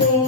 Amen.